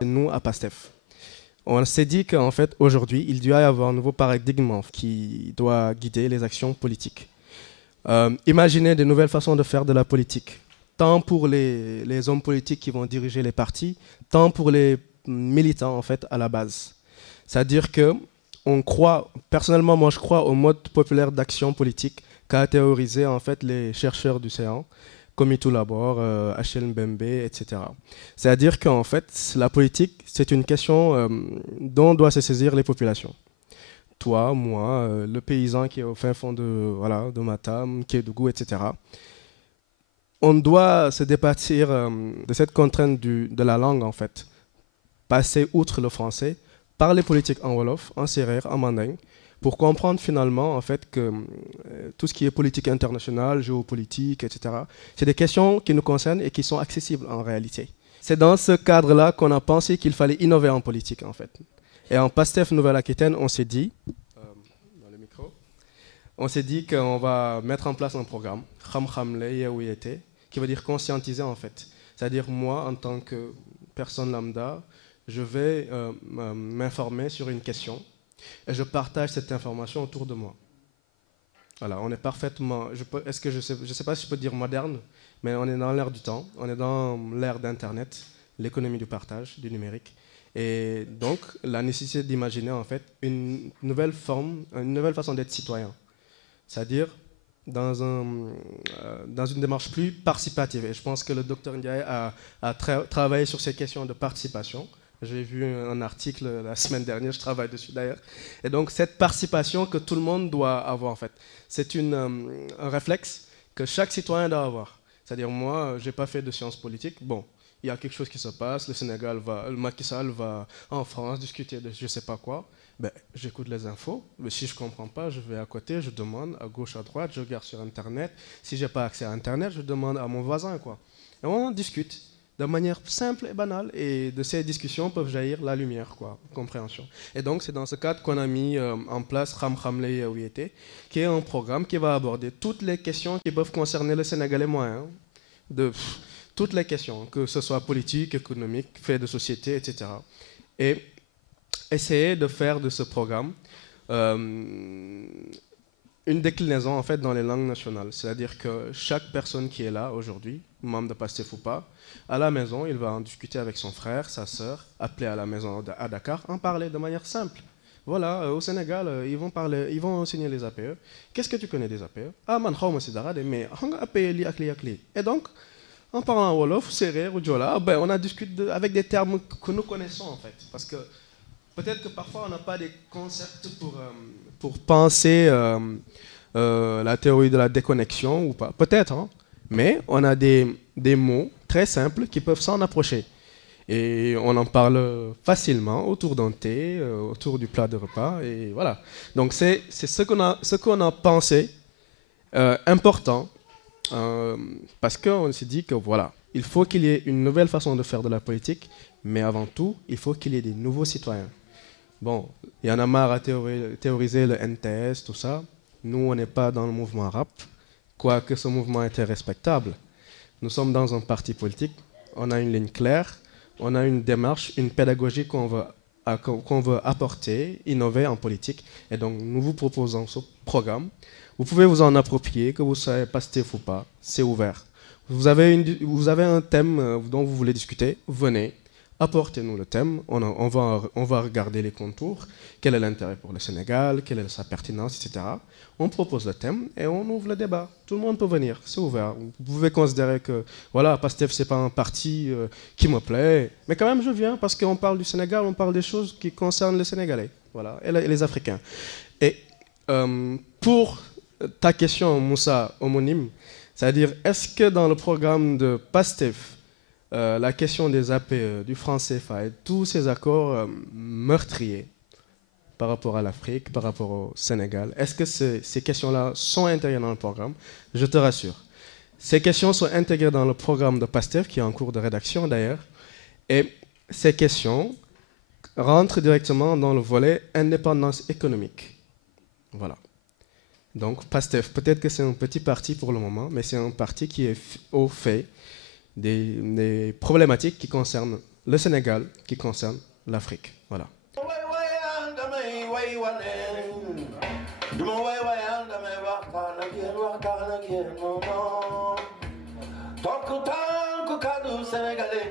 Nous, à PASTEF, on s'est dit qu'en fait, aujourd'hui, il doit y avoir un nouveau paradigme qui doit guider les actions politiques. Imaginer de nouvelles façons de faire de la politique, tant pour les hommes politiques qui vont diriger les partis, tant pour les militants, en fait, à la base. C'est-à-dire que on croit, personnellement, moi, je crois au mode populaire d'action politique qu'a théorisé, en fait, les chercheurs du CEAN, Komitou Labor, H.L. Mbembe, etc. C'est-à-dire qu'en fait, la politique, c'est une question dont doivent se saisir les populations. Toi, moi, le paysan qui est au fin fond de Matam, Kédougou, etc. On doit se départir de cette contrainte de la langue, en fait. Passer outre le français, parler politique en Wolof, en Sérère, en Manding, pour comprendre finalement en fait, que tout ce qui est politique internationale, géopolitique, etc., c'est des questions qui nous concernent et qui sont accessibles en réalité. C'est dans ce cadre-là qu'on a pensé qu'il fallait innover en politique, en fait. Et en PASTEF Nouvelle-Aquitaine, on s'est dit, qu'on va mettre en place un programme, qui veut dire conscientiser, en fait. C'est-à-dire moi, en tant que personne lambda, je vais m'informer sur une question et je partage cette information autour de moi. Voilà, on est parfaitement, je sais pas si je peux dire moderne, mais on est dans l'ère du temps, on est dans l'ère d'Internet, l'économie du partage, du numérique. Et donc, la nécessité d'imaginer en fait une nouvelle forme, une nouvelle façon d'être citoyen. C'est-à-dire dans une démarche plus participative. Et je pense que le docteur Ndiaye a travaillé sur ces questions de participation. J'ai vu un article la semaine dernière, je travaille dessus d'ailleurs. Et donc cette participation que tout le monde doit avoir en fait, c'est un réflexe que chaque citoyen doit avoir. C'est-à-dire moi, je n'ai pas fait de sciences politiques. Bon, il y a quelque chose qui se passe, le Macky Sall va en France discuter de je ne sais pas quoi. Ben, j'écoute les infos, mais si je ne comprends pas, je vais à côté, je demande à gauche, à droite, je regarde sur Internet. Si je n'ai pas accès à Internet, je demande à mon voisin, quoi. Et on discute de manière simple et banale, et de ces discussions peuvent jaillir la lumière, quoi, compréhension. Et donc c'est dans ce cadre qu'on a mis en place Kham Khamle Yaouyeté, qui est un programme qui va aborder toutes les questions qui peuvent concerner le Sénégalais moyen, toutes les questions, que ce soit politique, économique, fait de société, etc. Et essayer de faire de ce programme une déclinaison en fait dans les langues nationales. C'est-à-dire que chaque personne qui est là aujourd'hui, membre de PASTEF ou pas, à la maison, il va en discuter avec son frère, sa sœur, appeler à la maison à Dakar, en parler de manière simple. Voilà, au Sénégal, ils vont enseigner les APE. Qu'est-ce que tu connais des APE? Ah, man, mais et donc, en parlant en Wolof, Sérère ou Djola, ben, on a discuté avec des termes que nous connaissons en fait. Parce que peut-être que parfois on n'a pas des concepts pour penser la théorie de la déconnexion ou pas. Peut-être, hein, mais on a des mots très simples qui peuvent s'en approcher. Et on en parle facilement autour d'un thé, autour du plat de repas, et voilà. Donc c'est ce qu'on a pensé important, parce qu'on s'est dit que voilà, il faut qu'il y ait une nouvelle façon de faire de la politique, mais avant tout, il faut qu'il y ait des nouveaux citoyens. Bon, il y en a marre à théoriser le NTS, tout ça. Nous, on n'est pas dans le mouvement rap, quoique ce mouvement était respectable. Nous sommes dans un parti politique, on a une ligne claire, on a une démarche, une pédagogie qu'on veut apporter, innover en politique. Et donc, nous vous proposons ce programme. Vous pouvez vous en approprier, que vous soyez PASTEF ou pas, c'est ouvert. Vous avez un thème dont vous voulez discuter, venez, apportez-nous le thème, on va regarder les contours, quel est l'intérêt pour le Sénégal, quelle est sa pertinence, etc. On propose le thème et on ouvre le débat. Tout le monde peut venir, c'est ouvert. Vous pouvez considérer que voilà, PASTEF, c'est pas un parti qui me plaît, mais quand même je viens parce qu'on parle du Sénégal, on parle des choses qui concernent les Sénégalais, voilà, et les Africains. Et pour ta question, Moussa, homonyme, c'est-à-dire, est-ce que dans le programme de PASTEF, la question des APE, du franc CFA et tous ces accords meurtriers par rapport à l'Afrique, par rapport au Sénégal, est-ce que ces questions-là sont intégrées dans le programme? Je te rassure. Ces questions sont intégrées dans le programme de PASTEF, qui est en cours de rédaction d'ailleurs, et ces questions rentre directement dans le volet indépendance économique. Voilà. Donc, PASTEF, peut-être que c'est un petit parti pour le moment, mais c'est un parti qui est au fait des problématiques qui concernent le Sénégal, qui concernent l'Afrique. Voilà. Sénégalais,